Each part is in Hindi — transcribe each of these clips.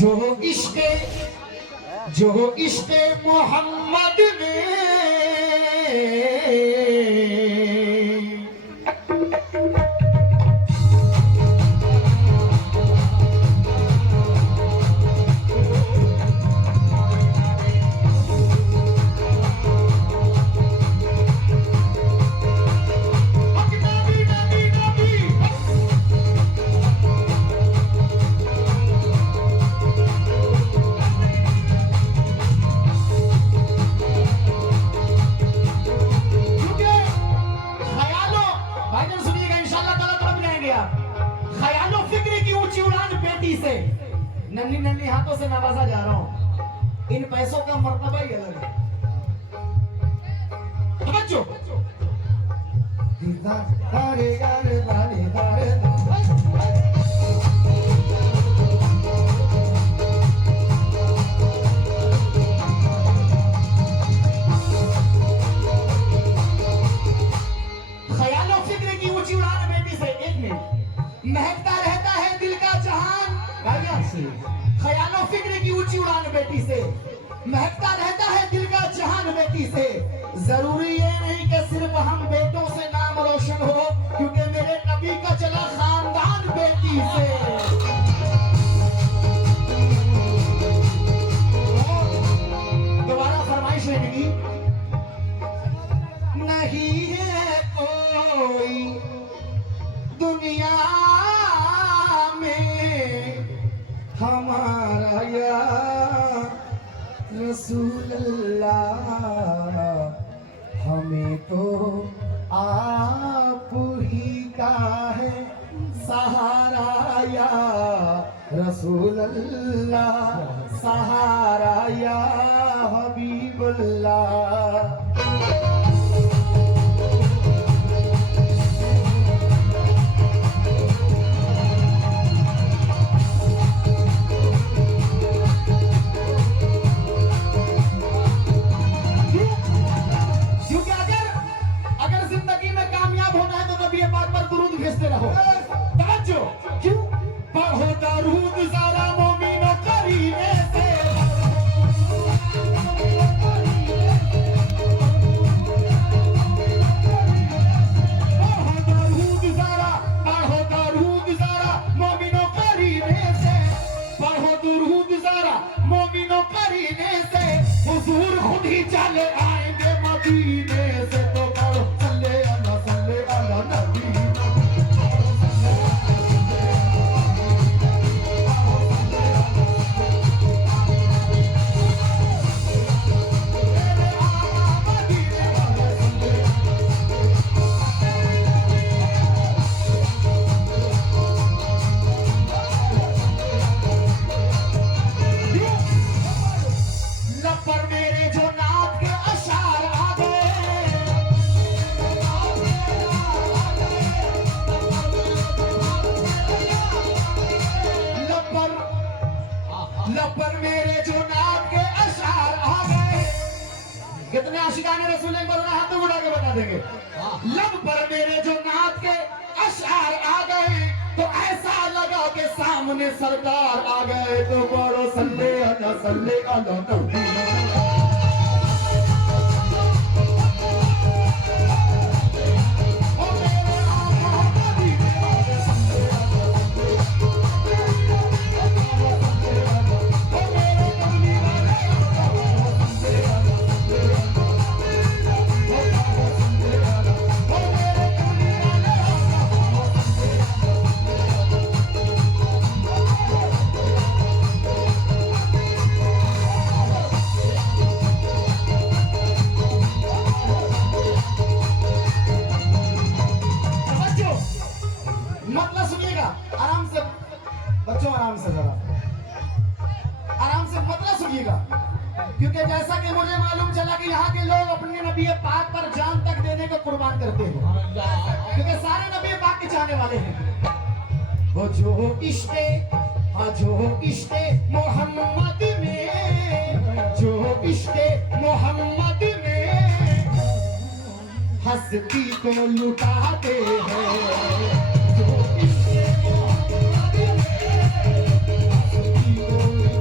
जो इश्क़े मोहम्मद में से नन्ही नन्ही हाथों से नवाजा जा रहा हूं। इन पैसों का मर्तबा ही अलग है। समझो ख्यालों फिक्र की ऊंची उड़ान बेटी से एक मिनट महकता रहता है दिल का जहान। ख्यालों फिक्र की ऊंची उड़ान बेटी से महकता रहता है दिल का जहान बेटी से। जरूरी ये नहीं कि सिर्फ हम बेटों से नाम रोशन हो, क्योंकि मेरे नबी का चला खानदान बेटी से। दोबारा फरमाइश रहेगी। नहीं है कोई दुनिया हमारा या रसूल अल्लाह, हमें तो आप ही का है सहारा या रसूल अल्लाह, सहारा या हबीबुल्लाह। भेजते रहो। तवज्जो, क्यों? पढ़ो दरूद ज़रा मोमिनो करीने से, पढ़ो दरूद ज़रा मोमिनो करीने से, पढ़ो दरूद ज़रा मोमिनो करीने से, हुजूर खुद ही चले आएंगे मदीने से। तो पढ़ो सल्ले अला नबी। पर मेरे जो नाम के अशार आ गए। कितने आशिकाने रसूल बोल रहे हाथ उठा के बता देंगे। लब पर मेरे जो नाम के अशार आ गए, तो ऐसा लगा के सामने सरकार आ गए। तो बड़ो सल्ले अला नबी। मतलब सुनिएगा आराम से बच्चों, आराम से जरा आराम से मतलब सुनिएगा, क्योंकि जैसा कि मुझे मालूम चला कि यहाँ के लोग अपने नबी पाक पर जान तक देने को कुर्बान करते हैं, क्योंकि सारे नबी पाक के चाहने वाले हैं। वो जो इश्क़े, हाँ जो इश्क़े मोहम्मद में, जो इश्क़े मोहम्मद में हस्ती को लुटाते हैं। जो इश्क़े मोहम्मद में हस्ती को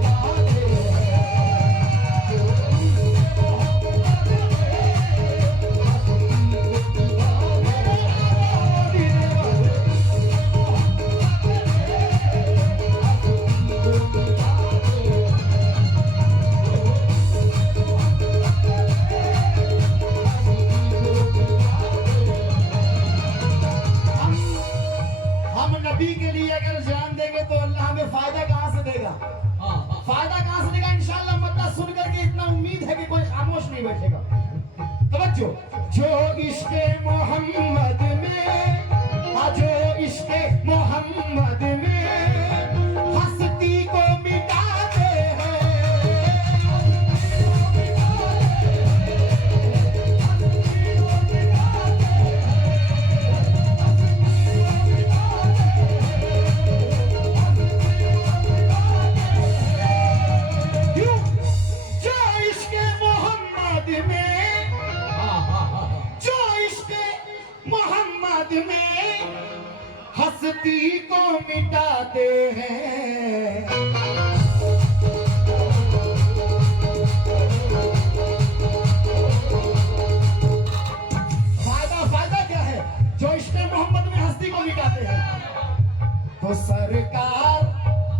बच्चों, जो इश्क मोहम्मद में, जो इश्क मोहम्मद में हस्ती को मिटाते हैं, क्यों? जो इश्क मोहम्मद में, जो इश्क मोहम्मद में हस्ती को मिटाते हैं। फायदा क्या है जो इश्क मोहम्मद में हस्ती को मिटाते हैं? तो सरकार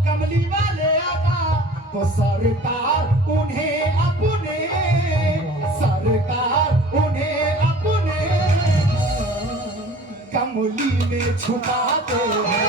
कमली वाले आका, तो सरकार उन्हें अपने, सरकार उन्हें अपने कमली में छुपाते हैं।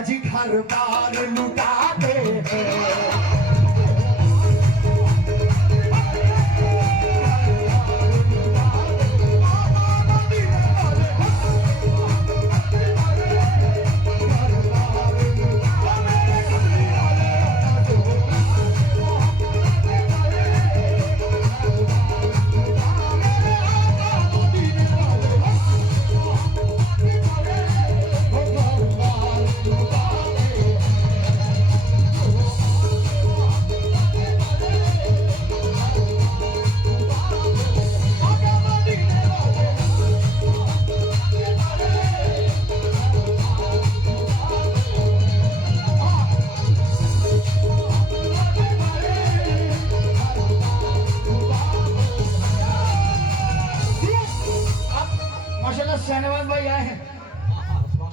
अजी घर बार लुटाते हैं। शहनवाज भाई आए हैं।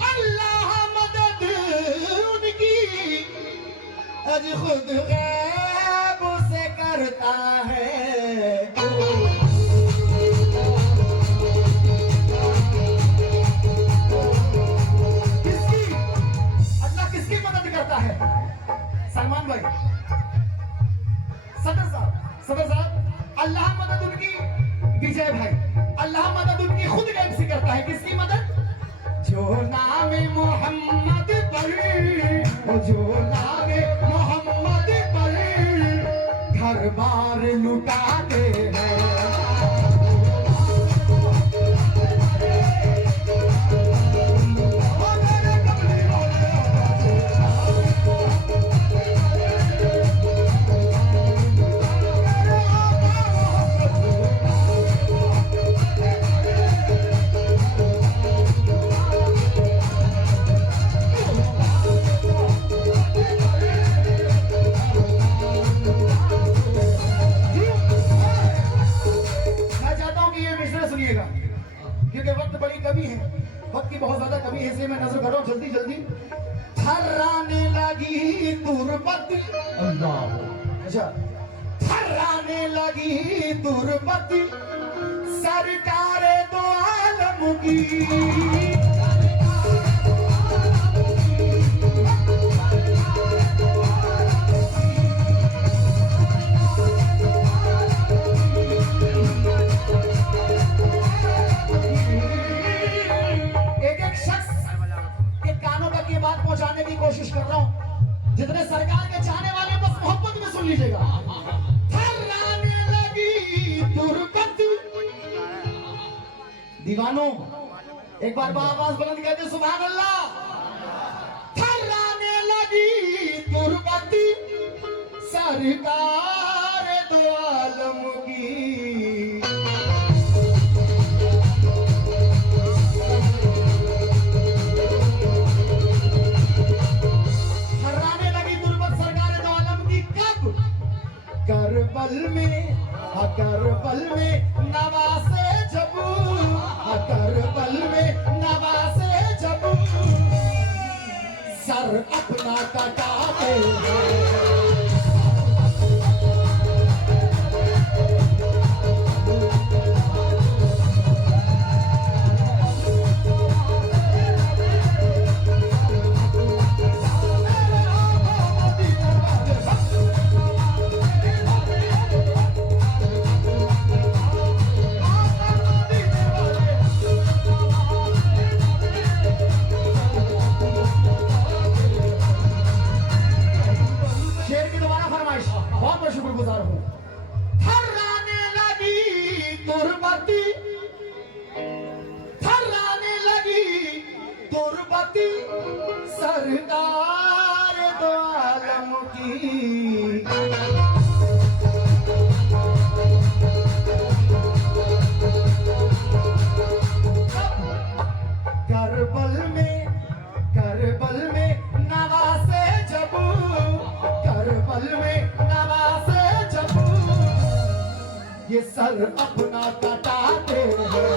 अल्लाह मदद उनकी अज खुद गैब से करता है। किसकी अल्लाह किसकी मदद करता है? सलमान भाई, सदर साहब अल्लाह मदद उनकी, विजय भाई अल्लाह मदद उनकी खुद गैब से करता है। किसकी मदद? जो नाम मोहम्मद पर, जो नाम मोहम्मद पर घर बार लुटाते हैं। क्योंकि वक्त बड़ी कमी है, वक्त की बहुत ज्यादा कमी है, इसलिए मैं नजर कर रहा हूँ जल्दी जल्दी। थर्राने लगी तुरबती, अच्छा थर्राने लगी तुरबती सरकार दो आलम की। बात पहुंचाने की कोशिश कर रहा हूं, जितने सरकार के चाहने वाले बस मोहब्बत में सुन लीजिएगा। थर्राने लगी तुरबती, दीवानों एक बार आवाज बुलंद कहते सुभान अल्लाह। थर्राने लगी तुरबती सरकार दो आलम की। करबल में नवासे जब, करबल में नवासे जब सर अपना कटाते हैं। शुक्रगुजार हूं। थर्राने लगी तुरबती, थर्राने लगी तुरबती सरकार दो आलम की। करबल में नवासे जब, करबल में नवासे जब ये सर अपना कटाते हैं।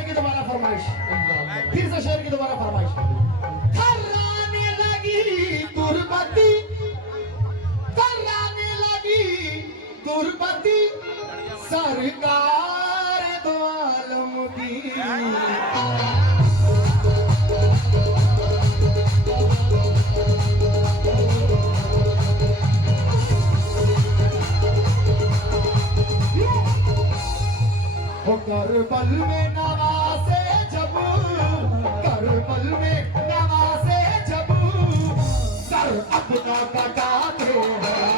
शेर की दोबारा फरमाइश, फिर से शेर की दोबारा फरमाइश। थर्राने लगी गुरबती, थर्राने लगी गुरबती, सरकार दो आलम की। करबल में नवासे जब, करबल में नवासे जब, सर अपना कटाते हैं।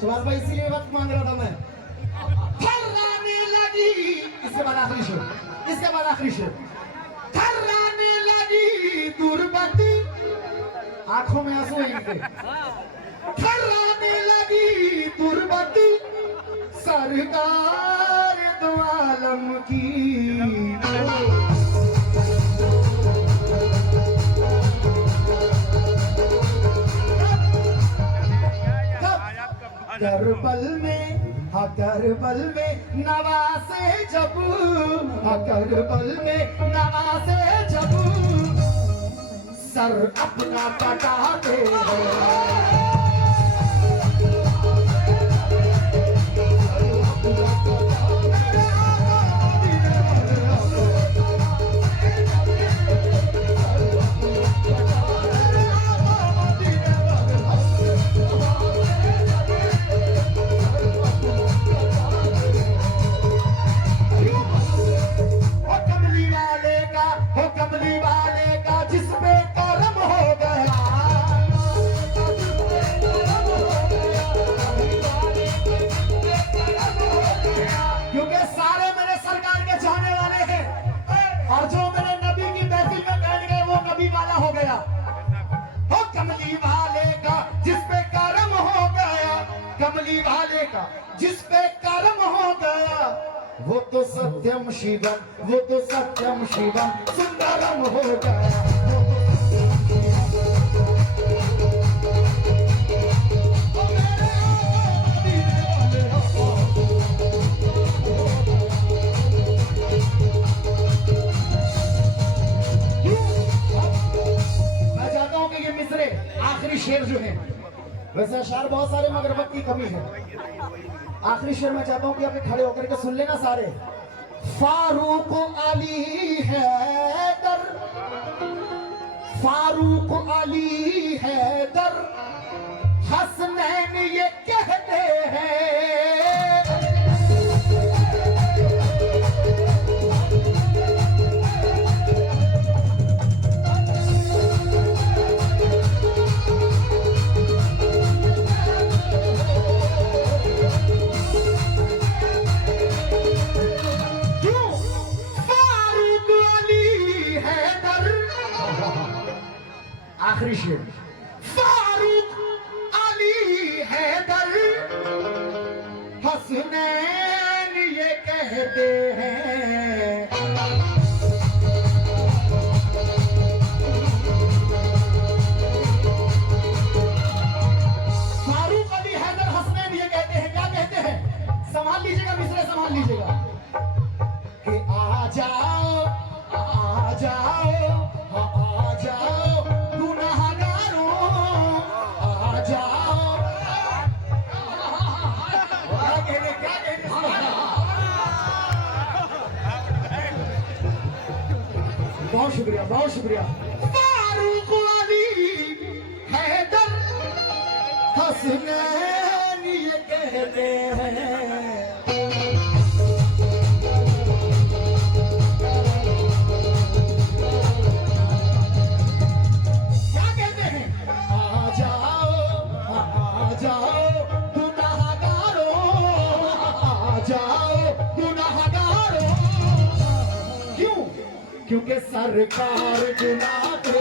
सुभाष भाई इसीलिए वक्त मांग रहा था मैं। थर्राने लगी, इसके बाद आखिरी शेर, इसके बाद आखिरी शेर। थर्राने लगी गुरबती, आंखों में आंसू है इनके। थर्राने लगी गुरबती, सरकार दो आलम की। करबल में, हाँ करबल में नवासे जब, हाँ करबल में नवासे जब, सर अपना कटाते हैं। और जो मेरे नबी की महफिल में बैठ गए वो नबी वाला हो गया। हो कमली वाले का जिस पे करम हो गया, कमली वाले का जिस पे करम हो गया, वो तो सत्यम शिवम, वो तो सत्यम शिवम सुंदरम हो गया। आखिरी शेर जो है, वैसे अशार बहुत सारे मगर वक्त की कमी है। आखिरी शेर मैं चाहता हूं कि आप खड़े होकर के सुन लेना सारे। फारूक अली हैदर, फारूक अली हैदर, हसनैन ये कहते हैं। आखिरी शेर, फारूक अली हैदर, हसनैन ये कहते हैं। फारूक अली हैदर हसनैन ये कहते हैं। क्या कहते हैं? संभाल लीजिएगा मिसरे, संभाल लीजिएगा कि आ जाओ, आ जाओ, आ जाओ बहुत शुक्रिया, बहुत शुक्रिया। फारूक अली हैदर, हसनैन ये कहते हैं। क्या कहते हैं? आ जाओ, आ जाओ गुनाहगारों, आ जाओ। जाओ गुनाहगारों। क्यों? क्योंकि सरकार गुनाह दे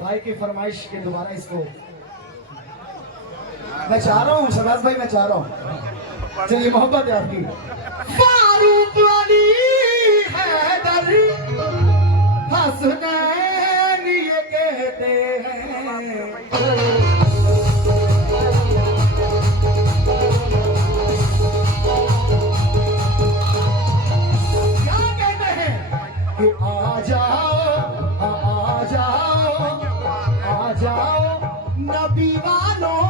भाई की फरमाइश के दोबारा इसको मैं चाह रहा हूँ शहबाज भाई, मैं चाह रहा हूँ। चलिए मोहब्बत है आपकी। फारूक अली हैदर हसनैन ये कहते हैं, क्या कहते हैं कि आ जाओ नबी वालों,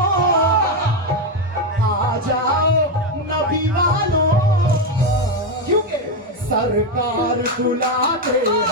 आ जाओ नबी वालों, क्योंकि सरकार बुलाते हैं।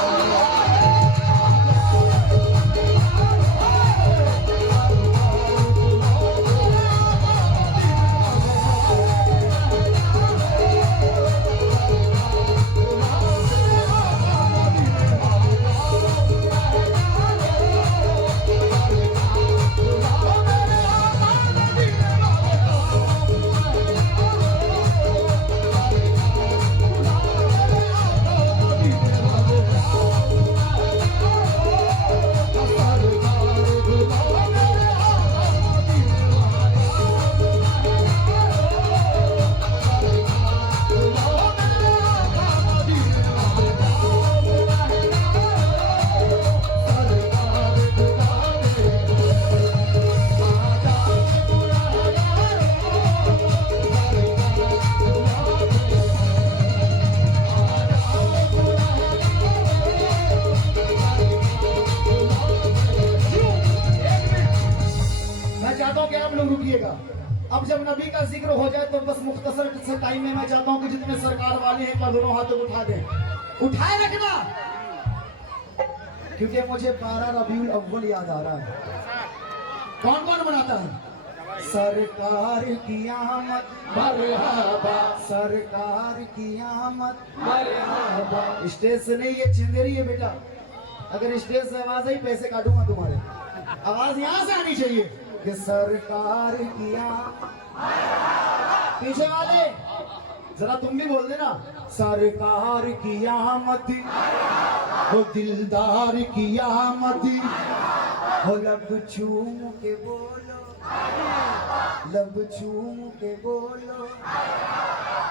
अब जब नबी का जिक्र हो जाए तो बस मुख्तसर से टाइम में मैं चाहता हूँ कि जितने सरकार वाले हैं पर दोनों हाथों उठा दें, उठाए रखना, क्योंकि मुझे 12 रबीउल अव्वल याद आ रहा है। कौन कौन मनाता है? सरकार की आमद मरहबा, सरकार की आमद मरहबा। स्टेज से नहीं, ये चिंदेरी है बेटा, अगर स्टेज से आवाज आई पैसे काटूंगा तुम्हारे। आवाज यहाँ से आनी चाहिए कि सरकार की आमद। पीछे वाले जरा तुम भी बोल देना, सरकार की आमद हो दिलदार की आमद हो, लब चूम के बोलो, लब चूम के बोलो।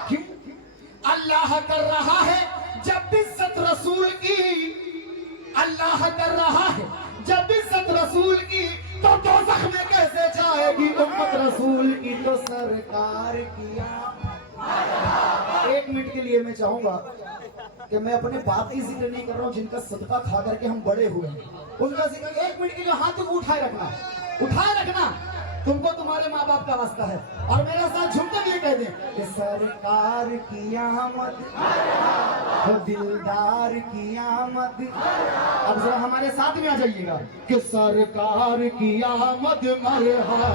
क्यों? अल्लाह कर रहा है जब इज्जत रसूल की, अल्लाह कर रहा है जब इज्जत रसूल की, तो दोज़ख में कैसे जाएगी उम्मत रसूल की। तो सरकार किया। 1 मिनट के लिए मैं चाहूंगा कि मैं अपने बाप की जिक्र नहीं कर रहा हूँ, जिनका सदका खा करके हम बड़े हुए हैं, उनका जिक्र 1 मिनट के लिए हाथ को उठाए रखना, उठाए रखना। तुमको तुम्हारे माँ बाप का वास्ता है, और मेरे साथ झुमते हुए कह दें कि सरकार की आमद हो दिलदार की आमद। अब जरा हमारे साथ में आ जाइएगा कि सरकार की आमद मरहबा।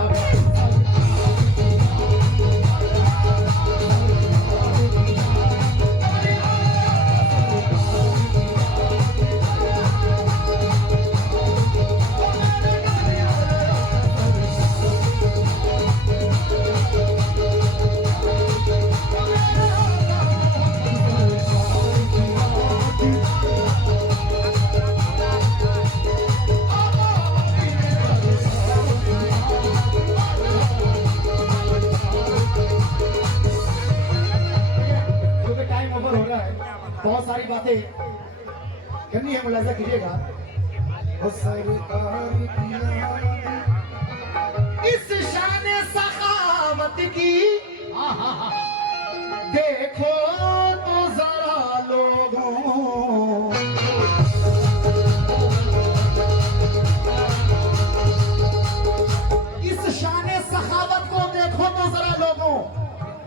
बहुत सारी बातें करनी है, मुलाजा कीजिएगा। इस शान सखावत की देखो तो जरा लोगों, इस शान सखावत को देखो तो जरा लोगों।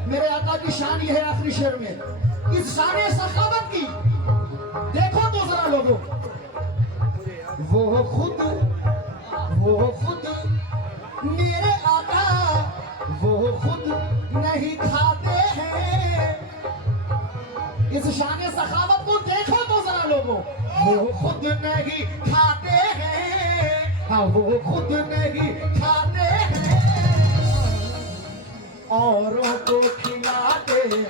मेरे आका की शान ये है आखिरी शेर में, इस शान सखावत की देखो तो जरा लोगों। वो खुद मेरे आका वो खुद नहीं खाते हैं। इस शान सखावत को देखो तो जरा लोगों, वो खुद नहीं खाते हैं, हाँ वो खुद नहीं खाते हैं, औरों को खिलाते हैं।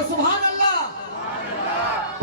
सुभान अल्लाह।